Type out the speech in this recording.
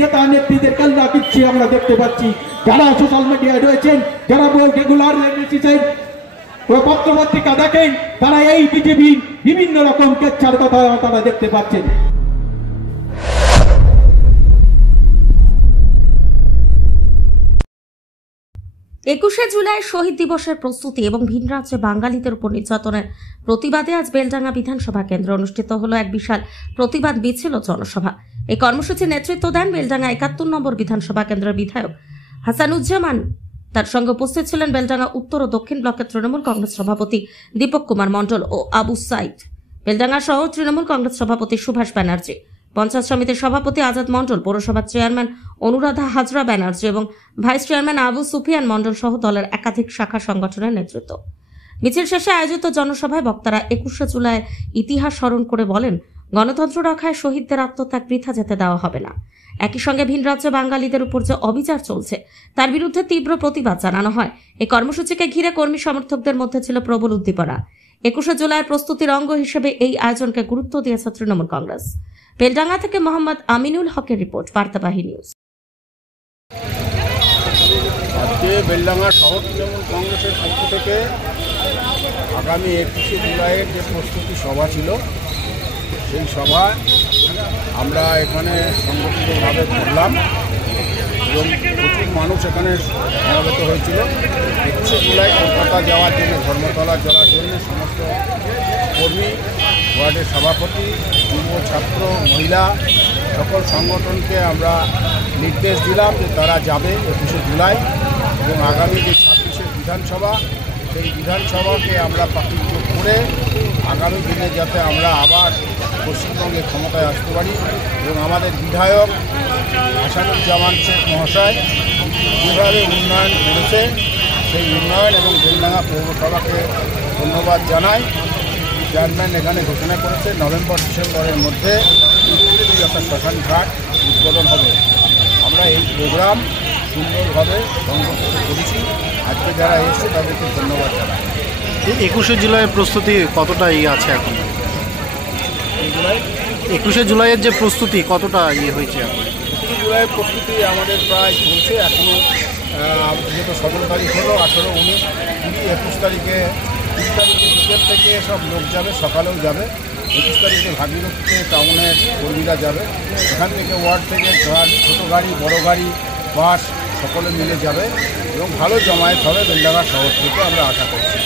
নেতা নেত্রীদের কাল্লা কিচ্ছি আমরা দেখতে পাচ্ছি, যারা সোশ্যাল মিডিয়ায় রয়েছেন, যারা রেগুলার পত্রপত্রিকা দেখেন, তারা এই বিজেপির বিভিন্ন রকম কেচ্ছার কথা তারা দেখতে পাচ্ছেন। 21শে জুলাই শহীদ দিবসের প্রস্তুতি এবং ভিন রাজ্যে বাঙালিদের উপর নির্যাতনের প্রতিবাদে আজ বেলডাঙ্গা বিধানসভা কেন্দ্রে অনুষ্ঠিত হলো এক বিশাল প্রতিবাদ মিছিল ও জনসভা। এই কর্মসূচির নেতৃত্ব দেন বেলডাঙ্গা 71 নম্বর বিধানসভা কেন্দ্রের বিধায়ক হাসানুজ্জামান। তার সঙ্গে উপস্থিত ছিলেন বেলডাঙ্গা উত্তর ও দক্ষিণ ব্লকের তৃণমূল কংগ্রেস সভাপতি দীপক কুমার মণ্ডল ও আবু সাইদ, বেলডাঙ্গা সহ তৃণমূল কংগ্রেস সভাপতি সুভাষ ব্যানার্জি, পঞ্চায়েত সমিতির সভাপতি আজাদ মণ্ডল, পৌরসভার চেয়ারম্যান অনুরাধা হাজরা ব্যানার্জি এবং ভাইস চেয়ারম্যান আবু সুফিয়ান মণ্ডল সহ দলের একাধিক শাখা সংগঠনের নেতৃত্ব। মিছিল শেষে আয়োজিত জনসভায় বক্তারা 21শে জুলাই ইতিহাস স্মরণ করে বলেন, গণতন্ত্র রক্ষায় শহীদদের আত্মত্যাগ বৃথা যেতে দেওয়া হবে না। একই সঙ্গে ভিন রাজ্যে বাঙালিদের উপর যে অবিচার চলছে তার বিরুদ্ধে তীব্র প্রতিবাদ জানানো হয়। এই কর্মসূচিকে ঘিরে কর্মী সমর্থকদের মধ্যে ছিল প্রবল উদ্দীপনা। 21শে জুলাইয়ের প্রস্তুতির অঙ্গ হিসেবে এই আয়োজনকে গুরুত্ব দিয়েছে তৃণমূল কংগ্রেস। বেলডাঙ্গা থেকে মোহাম্মদ আমিনুল হকের রিপোর্ট, বার্তাবাহী নিউজ। আজকে বেলডাঙ্গা শহর তৃণমূল কংগ্রেসের পক্ষ থেকে আগামী 21শে জুলাইয়ের যে প্রস্তুতি সভা ছিল, সেই সভায় আমরা এখানে সংগঠিতভাবে করলাম এবং প্রচুর মানুষ এখানে সমবেত হয়েছিল। 21শে জুলাই কলকাতা যাওয়ার জন্য, ধর্মতলা যাওয়ার জন্য সমস্ত কর্মী, ওয়ার্ডের সভাপতি, যুব, ছাত্র, মহিলা সকল সংগঠনকে আমরা নির্দেশ দিলাম যে তারা যাবে 21শে জুলাই এবং আগামী যে 26শে বিধানসভা, সেই বিধানসভাকে আমরা প্রাচুর্য করে আগামী দিনে যাতে আমরা আবার পশ্চিমবঙ্গে ক্ষমতায় আসতে পারি এবং আমাদের বিধায়ক হাসানুজ্জামান শেখ মহাশয় যেভাবে উন্নয়ন করেছে সেই উন্নয়ন এবং বেলডাঙ্গা পৌরসভাকে ধন্যবাদ জানাই। চেয়ারম্যান এখানে ঘোষণা করেছে নভেম্বর-ডিসেম্বরের মধ্যে একটা শ্মশান ঘাট উদ্বোধন হবে। আমরা এই প্রোগ্রাম সুন্দরভাবে সংগঠিত করেছি। আজকে যারা এসেছে তাদেরকে ধন্যবাদ জানাই। 21শে জুলাইয়ের প্রস্তুতি কতটা আছে এখন? 21শে জুলাইয়ের যে প্রস্তুতি কতটা হয়েছে এখন? 21শে জুলাইয়ের প্রস্তুতি আমাদের প্রায় চলছে এখনও। যেহেতু 17 তারিখ হলো, 18, 19, 20, 21 তারিখে 3 তারিখে বিকেল থেকে সব লোক যাবে, সকালেও যাবে। 21 তারিখে ভাগীরথীতে টাউনের কর্মীরা যাবে। এখান থেকে ওয়ার্ড থেকে ছোটো গাড়ি, বড় গাড়ি, বাস সকলে মিলে যাবে এবং ভালো জমায়েত হবে বেলডাঙ্গা শহর থেকে আমরা আশা করছি।